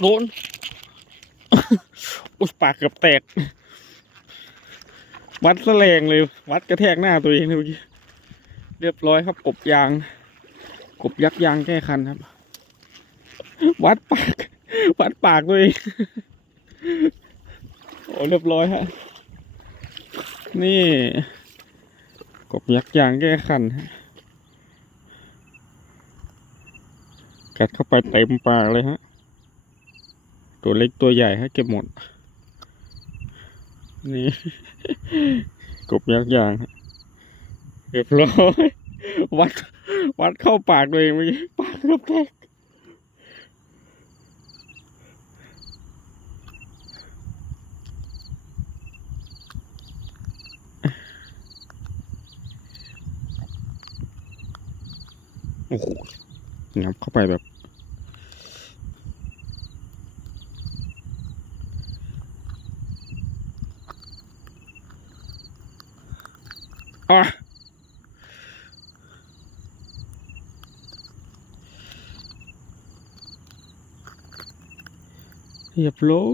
โดน อุ้ยปากเกือบแตก วัดแสลงเลย วัดกระแทกหน้าตัวเองเลยเมื่อกี้ เรียบร้อยครับ กบยาง กบยักยางแก้คันครับ วัดปาก วัดปากตัวเอง โอ้เรียบร้อยฮะ นี่ กบยักยางแก้คันฮะกัดเข้าไปเต็มปากเลยฮะ ตัวเล็กตัวใหญ่ฮะเก็บหมด นี่ กบยักษ์ยางเรียบร้อยวัด วัดเข้าปากตัวเองเมื่อกี้ปากเกือบแตกโอ้โหงับเข้าไปแบบ อะเรียบร้